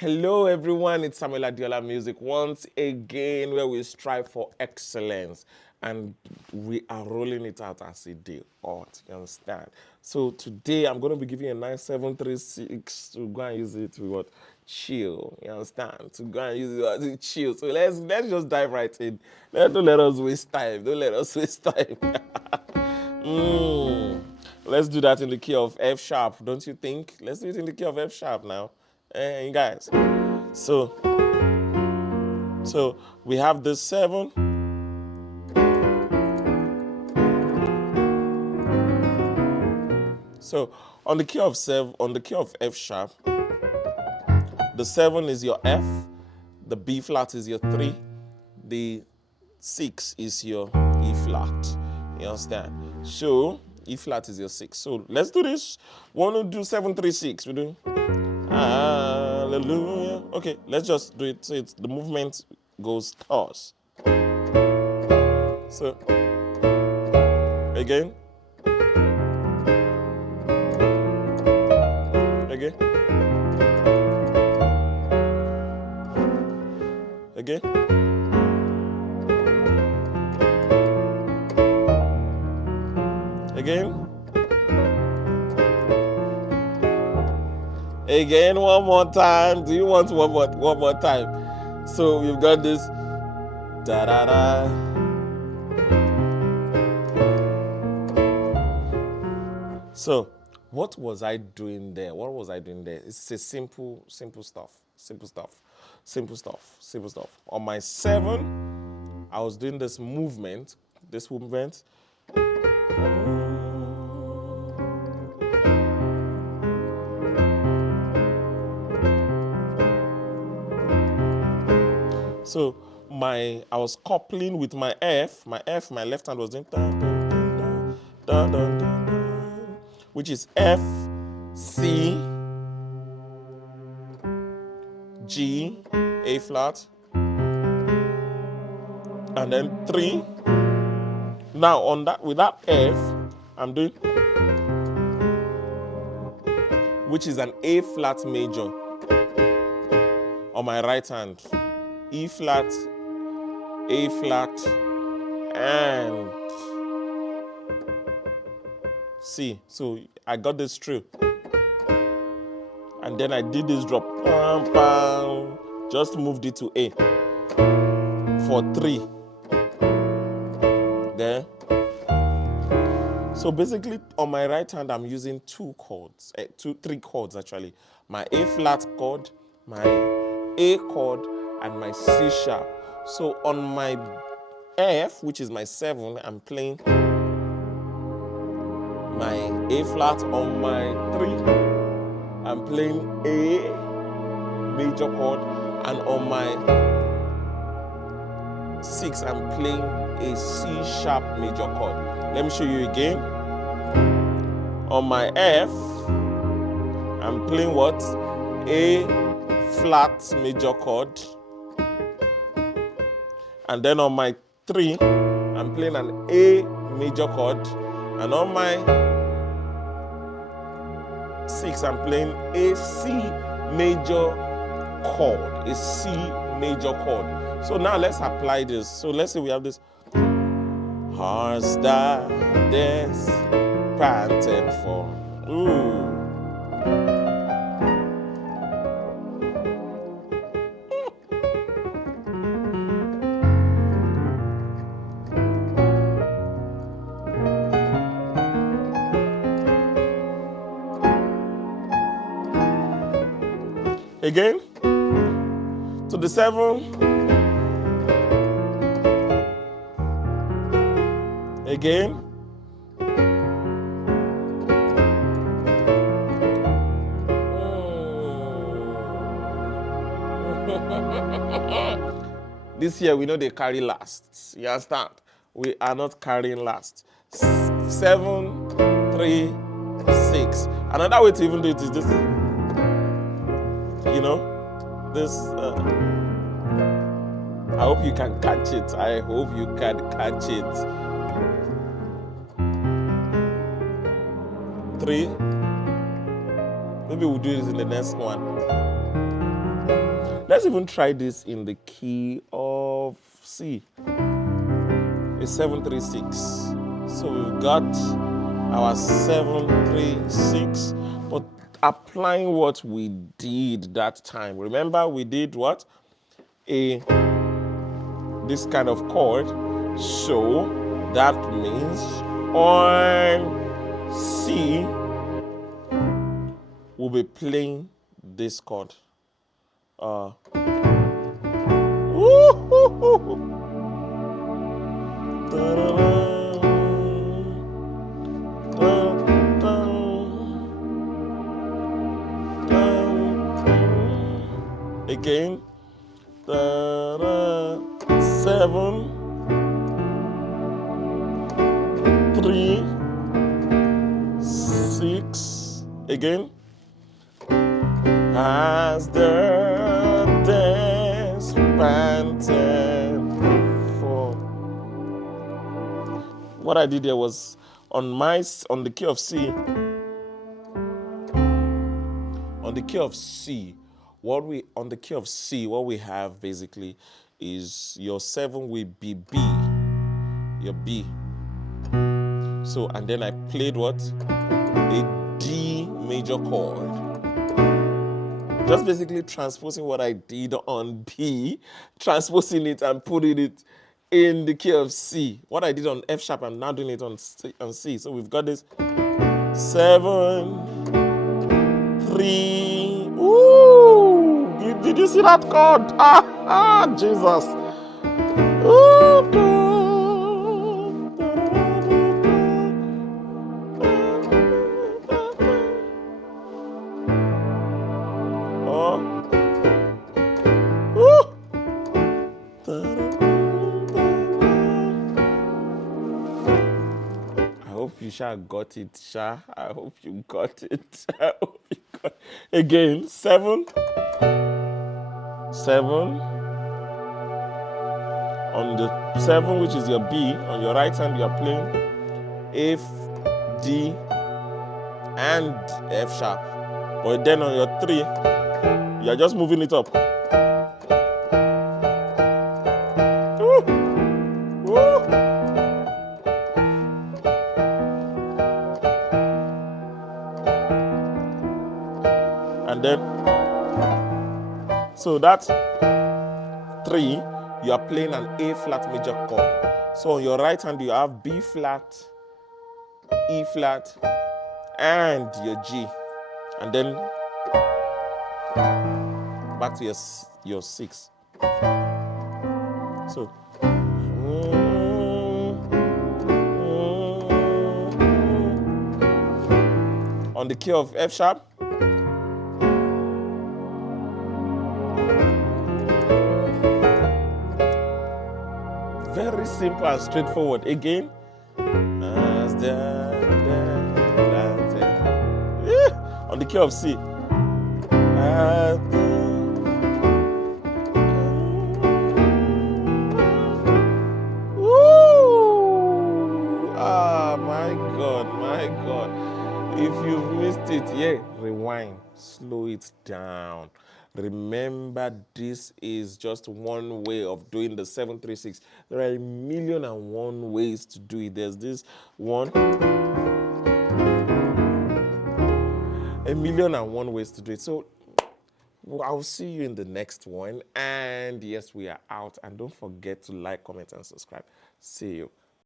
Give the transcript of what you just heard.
Hello everyone, it's Samuel Adiola Music once again where we strive for excellence and we are rolling it out as a day ought, you understand? So today I'm going to be giving you a nice 736 to go and use it to what? Chill, you understand? To go and use it to chill. So let's just dive right in. Don't let us waste time. Don't let us waste time. Let's do that in the key of F sharp, don't you think? Let's do it in the key of F sharp now. Hey guys. So we have this 7. So on the key of F sharp, the 7 is your F, the B flat is your 3, the 6 is your E flat. You understand? So E flat is your 6. So let's do this. We want to do 736. We do hallelujah. Okay, let's just do it. So the movement goes toss. So again. Again. Again. Again. Again, one more time. Do you want one more time? So we've got this da da da. So what was I doing there? It's a simple stuff. On my 7, I was doing this movement. So I was coupling with my F. My left hand was doing dun, dun, dun, dun, dun, dun, dun, which is F, C, G, A flat, and then 3. Now with that F, I'm doing, which is an A flat major on my right hand. E flat, A flat, and C. So I got this through. And then I did this drop. Pam, pam, just moved it to A for 3. There. So basically on my right hand I'm using 3 chords actually. My A flat chord, my A chord, and my C sharp. So on my F, which is my 7, I'm playing my A flat. On my 3, I'm playing A major chord, and on my 6, I'm playing a C sharp major chord. Let me show you again. On my F, I'm playing what? A flat major chord. And then on my 3, I'm playing an A major chord. And on my 6, I'm playing a C major chord. A C major chord. So now let's apply this. So let's say we have this. Hearts that there's panted for. Ooh. Again, to the 7. Again. This year we know they carry last. You understand? We are not carrying last. 7, 3, 6. Another way to even do it is this. You know, this. I hope you can catch it. I hope you can catch it. 3. Maybe we'll do this in the next one. Let's even try this in the key of C. A 736. So we've got our 736, but applying what we did that time. Remember, we did what? This kind of chord. So that means on C, we'll be playing this chord. Again, 7, 3, 6. Again, as the dance panted for. What I did there was on the key of C. On the key of C, what we have basically is your 7 will be B, your B. So, and then I played what? A D major chord. Just basically transposing what I did on B, transposing it and putting it in the key of C. What I did on F sharp, I'm now doing it on C. So we've got this 7, 3. Ooh! Did you see that chord? Jesus. Ooh, I hope you got it, Sha. I hope you got it. I hope you got it. Again, 7. 7. On the 7, which is your B, on your right hand, you are playing F, D, and F sharp. But then on your 3, you are just moving it up. Woo! Woo! And then, so that's 3, you are playing an A flat major chord. So on your right hand, you have B flat, E flat, and your G. And then back to your 6. So, on the key of F sharp, very simple and straightforward. Again, on the key of C. My God. If you've missed it, rewind, slow it down. Remember, this is just one way of doing the 736. There are 1,000,001 ways to do it. There's this one. 1,000,001 ways to do it. So I'll see you in the next one. And yes, we are out. And don't forget to like, comment, and subscribe. See you.